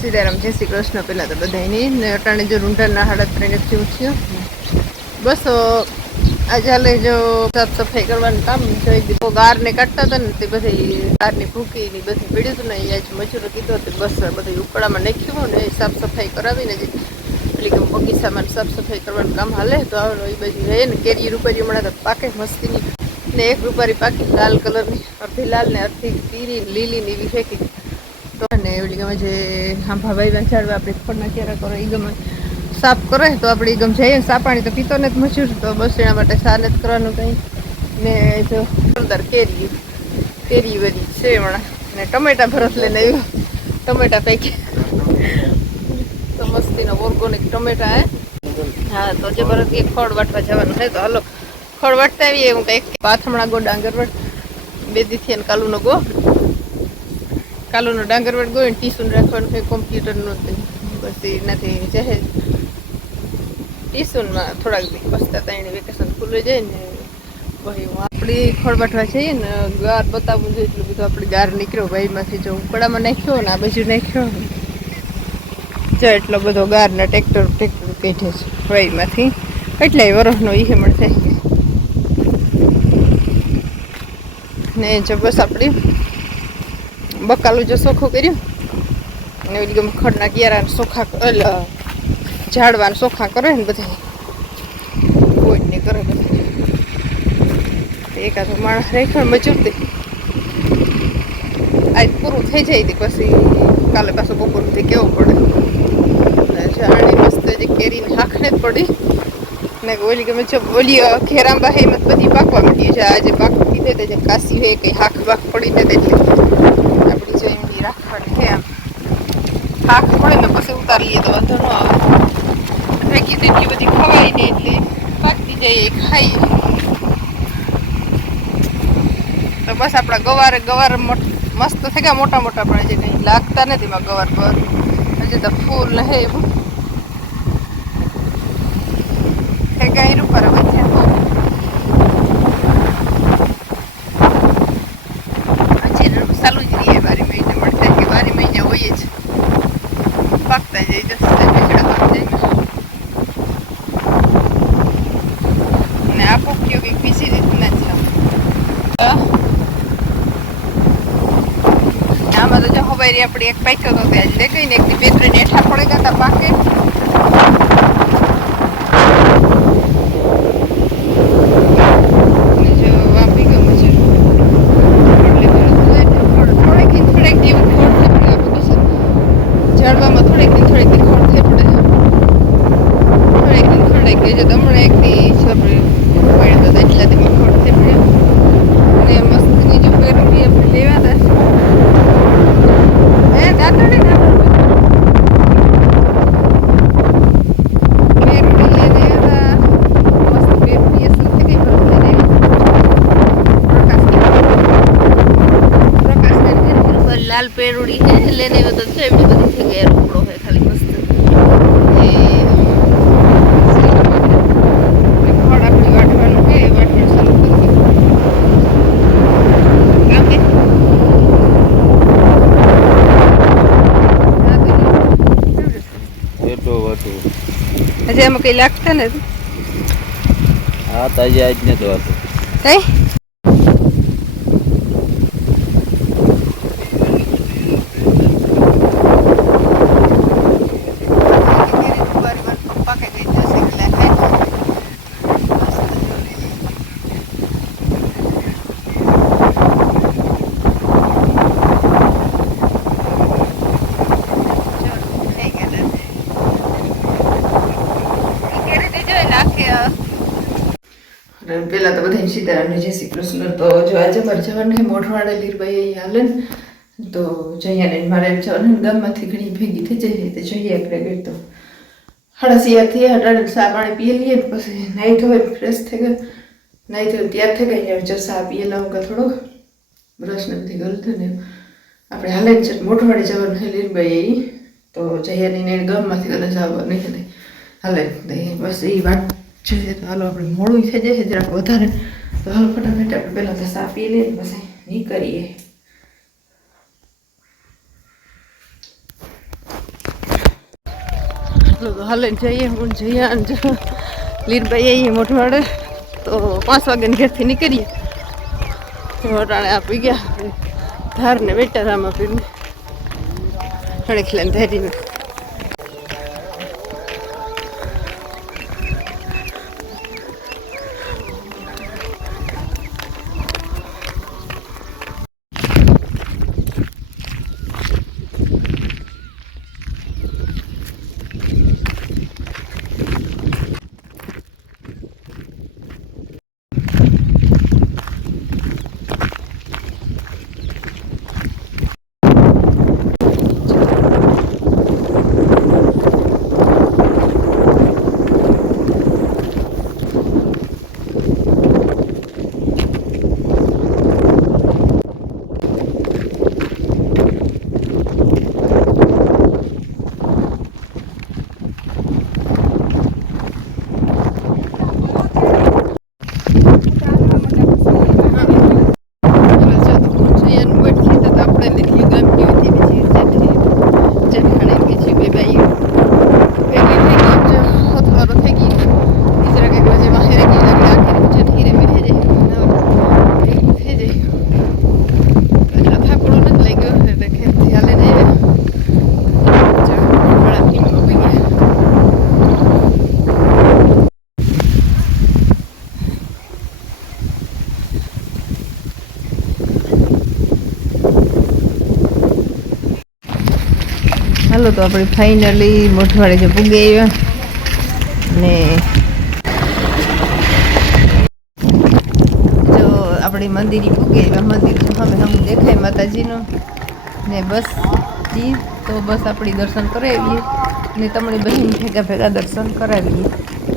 સીતારામ જય શ્રી કૃષ્ણ. પહેલાં તો બધાની ને અટાણે જો રૂંઢાના 3:30 જેવું થયું. બસ આજે હાલે જો સાફ સફાઈ કરવાનું કામ જોઈ દીધું. ગારને કાઢતા હતા ને તે બધી ગારની ભૂકી ની બધી પીડ્યું હતું ને એ મજૂરો કીધું હતું બસ બધું ઉકળામાં નાખ્યું ને સાફ સફાઈ કરાવીને જે એટલે કે બગીચામાં સાફ સફાઈ કરવાનું કામ હાલે તો આવે એ બાજુ રહે ને કેરી રૂપારી હમણાં તો પાકે મસ્તીની ને એક રૂપારી પાકી લાલ કલરની અડધી લાલ ને અડધી પીરી લીલી ને એવી ફેંકી તો ને એવડી ગમે જે ભાભાઈ ઝાડવા આપણે ખોડના ક્યારે કરો એ ગમે સાફ કરે તો આપણે ગમ જઈએ સા પાણી તો પીતો ને જ મજૂર તો બસ એના માટે સા નથી કરવાનું કંઈ ને જો જોરદાર કેરી વરી છે હમણાં ને ટમેટા ભરત લઈને આવ્યું ટમેટા પૈકી તો મસ્તીનો ઓર્ગોનિક ટમેટા હે હા તો જે ભરત એક ખોડ વાટવા જવાનું છે તો હાલો ખોડ વાટતા આવીએ હું કંઈક પાથમણા ગો ડાંગરવટ બે દીથી અને કાલુનો ડાંગરવટ ગયો ને ટીસુન રાખવાનું છે કોમ્પ્યુટરનું બસ એનાથી જશે ટીસુનમાં થોડાક દી પસતા હતા એને વેકેશન ખુલ્લું જાય ને ભાઈ હું આપણી ખોળબાટવા જઈએ ને ગાર બતાવવું જોઈએ એટલું બધું આપણે ગાર નીકળ્યો ભાઈમાંથી જો ઉકળામાં નાખ્યો ને આ બાજુ નાખ્યો જો એટલો બધો ગારના ટ્રેક્ટર કાઢે છે ભાઈમાંથી કેટલાય વરસનો એ હેમણ થાય ને જો બસ આપણી બકાલું જો ચોખ્ખું કર્યું ને એવી ગમે ખડના કિયારા ચોખ્ખા ઝાડવાને ચોખ્ખા કરે ને બધા કોઈ ને કરે બધા એકાદો માણસ રેખણ મજૂરતી આજ પૂરું થઈ જાય પછી કાલે પાછું બપોરથી કેવું પડે જાણે મસ્ત જે કેરીને હાખને જ પડી ને ઓલી ગમે છે ઓલી ખેરાંબા હે મત બધી પાકવા માંડી છે આજે પાકવા કીધે તે જે કાશી હોય કંઈ હાખ બાખ પડી ને એટલે આપણી જો એમની રાખવાની છે આમ હાખ પડે ને પછી ઉતારીએ તો વાંધો ન આવે રાખી તો એટલી બધી ખવાય ને એટલે પાકતી જઈએ ખાઈએ તો બસ આપણા ગવાર મસ્ત થઈ ગયા મોટા મોટા પણ જે કંઈ લાગતા નથી એમાં ગવાર પર હજી તો ફૂલ ને હે એવું કંઈ કાંઈ રૂપા રવે છે હજી ચાલુ જ રહીએ 12 મહિને મળતા કે 12 મહિને હોય જ પાકતા જઈ જશે ને આ પોખીઓ કંઈક બીજી રીતના છે આમાં તો જો હવારી આપણી એક પાક્યો તો ત્યાં જ ગઈ ને એકથી 2-3 નેઠા પડી ગયા હતા પાકે જો વાપી ગયો મજૂર થોડીક જેવું ખોડ થઈ પડે બધું ઝાડવામાં થોડીક ખોડ થઈ પડે થોડીક જો તમને એકથી આપણે પડ્યો તો એટલાથી ખોડ થઈ પડ્યો અને મસ્તની જો પેરવી આપણે લેવા હતા लाल पेड़ोड़ी है लेने में तो एमनी बधी थी गया रोकड़ो है खाली मस्त ये खड़ अपनी वाटવાનું કે વાટવાનું ચાલુ કરી કામ કે એટલો વાતો આજે એમાં કઈ લાગતા નથી હા તાજી આજ ને તો વાતો કઈ પેલા તો બધા સીતારામને જય શ્રી કૃષ્ણ તો જો આજે મારે જવાનું મોઢવાડે લીરભાઈ હાલે ને તો જઈએ ને મારે જવાનું ગામમાંથી ઘણી ભેગી થઈ જાય તો જઈએ આપણે ગઈ તો 6:30 થયા ચા પાણી પી લઈએ પછી નાહી ધોઈ ફ્રેશ થઈ ગયા નાહી ધોઈ તૈયાર થઈ ગઈ જો ચા પીએ લાવું કે થોડો બ્રશ ને બધી ગલતું ને આપણે હાલે જ મોઢવાડે જવાનું છે લીરભાઈ તો જઈએ ને ગામમાંથી કદાચ આવવા નહીં હાલે બસ એ વાત જોઈએ તો હાલો આપણે મોડું થઈ જાય જરાક વધારે તો હાલો ફટાફટ આપણે પહેલાં તો સા પી લઈએ પછી નીકળીએ તો હાલે જઈએ હું જઈએ અને જો લીરભાઈ આવીએ મોઢવાડે તો 5 વાગ્યાની ઘેરથી નીકળીએ તો અટાણે આપી ગયા ધારને વેટારામાં પીને ખડેખલાને ધરીને હાલો તો આપણે ફાઇનલી મોઢવાડે જે પૂગે આવ્યા ને જો આપણી મંદિર પૂગે આવ્યા મંદિર તો હવે હમ દેખાય માતાજીનું ને બસ તો બસ આપણી દર્શન કરાવીએ ને તમારી બહેન ભેગા ભેગા દર્શન કરાવીએ